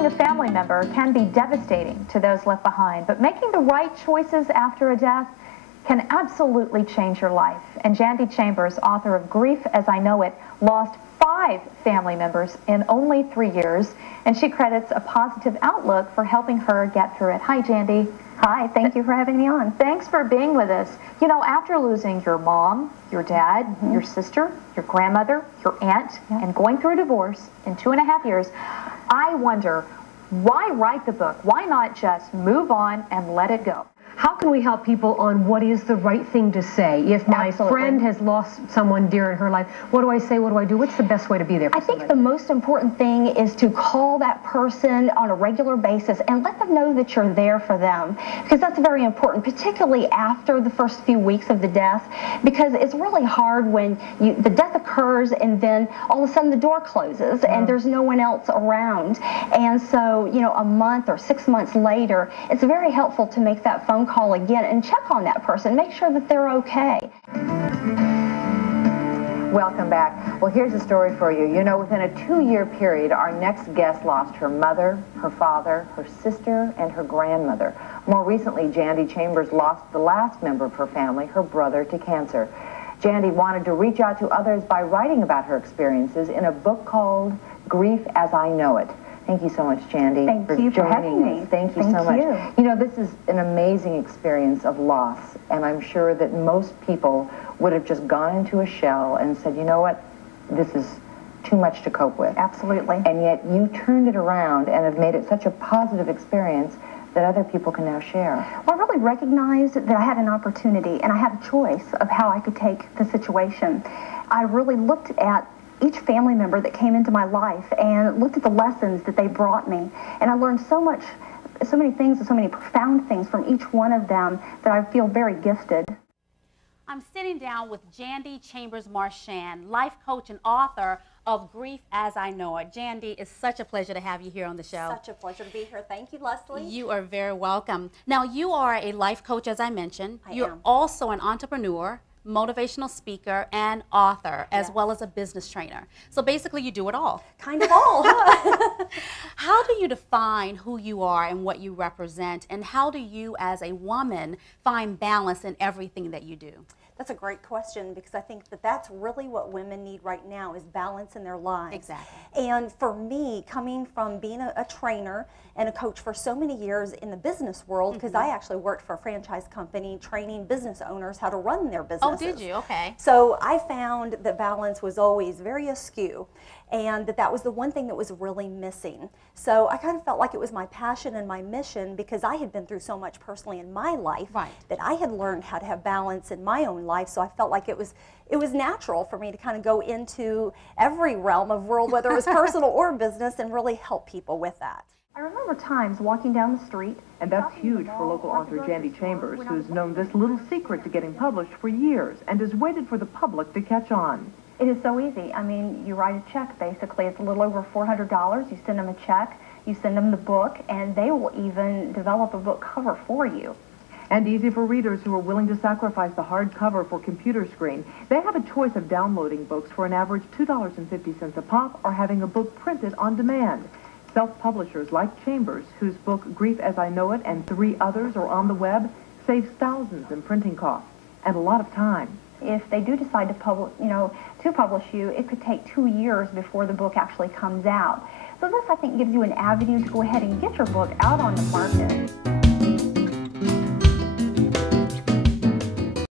Losing a family member can be devastating to those left behind, but making the right choices after a death can absolutely change your life. And Jandy Chambers, author of Grief as I Know It, lost 5 family members in only 3 years, and she credits a positive outlook for helping her get through it. Hi, Jandy. Hi, thank you for having me on. Thanks for being with us. You know, after losing your mom, your dad, your sister, your grandmother, your aunt, and going through a divorce in 2.5 years, I wonder, why write the book? Why not just move on and let it go? How can we help people on what is the right thing to say? If my friend has lost someone dear in her life, what do I say? What do I do? What's the best way to be there for I think the most important thing is to call that person on a regular basis and let them know that you're there for them, because that's very important, particularly after the first few weeks of the death, because it's really hard when the death occurs and then all of a sudden the door closes and there's no one else around. And so, you know, a month or 6 months later, it's very helpful to make that phone call again and check on that person, make sure that they're okay. Welcome back. Well, here's a story for you. You know, within a 2-year period, our next guest lost her mother, her father, her sister, and her grandmother. More recently, Jandy Chambers lost the last member of her family, her brother, to cancer. Jandy wanted to reach out to others by writing about her experiences in a book called Grief as I Know It. Thank you so much, Jandy, Thank you for having me. Thank you so much. You know, this is an amazing experience of loss, and I'm sure that most people would have just gone into a shell and said, you know what, this is too much to cope with. Absolutely. And yet you turned it around and have made it such a positive experience that other people can now share. Well, I really recognized that I had an opportunity and I had a choice of how I could take the situation. I really looked at each family member that came into my life and looked at the lessons that they brought me. And I learned so many things and so many profound things from each one of them that I feel very gifted. I'm sitting down with Jandy Chambers Marchand, life coach and author of Grief as I Know It. Jandy, it's such a pleasure to have you here on the show. Such a pleasure to be here. Thank you, Leslie. You are very welcome. Now, you are a life coach, as I mentioned. You're am. also an entrepreneur, motivational speaker, and author, as well as a business trainer. So basically, you do it all. Kind of all, huh? How do you define who you are and what you represent, and how do you, as a woman, find balance in everything that you do? That's a great question, because I think that that's really what women need right now, is balance in their lives. Exactly. And for me, coming from being a trainer and a coach for so many years in the business world, because I actually worked for a franchise company training business owners how to run their businesses. Oh, did you? Okay. So I found that balance was always very askew, and that was the one thing that was really missing. So I kind of felt like it was my passion and my mission, because I had been through so much personally in my life that I had learned how to have balance in my own life. So I felt like it was natural for me to kind of go into every realm of world, whether it was personal or business, and really help people with that. I remember times walking down the street. And that's huge for local author Jandy Chambers, who's known this little secret to getting published for years and has waited for the public to catch on. It is so easy. I mean, you write a check, basically. It's a little over $400. You send them a check, you send them the book, and they will even develop a book cover for you. And easy for readers who are willing to sacrifice the hardcover for computer screen. They have a choice of downloading books for an average $2.50 a pop, or having a book printed on demand. Self-publishers like Chambers, whose book Grief as I Know It and 3 others are on the web, saves thousands in printing costs and a lot of time. If they do decide to publish you, it could take 2 years before the book actually comes out. So this, I think, gives you an avenue to go ahead and get your book out on the market.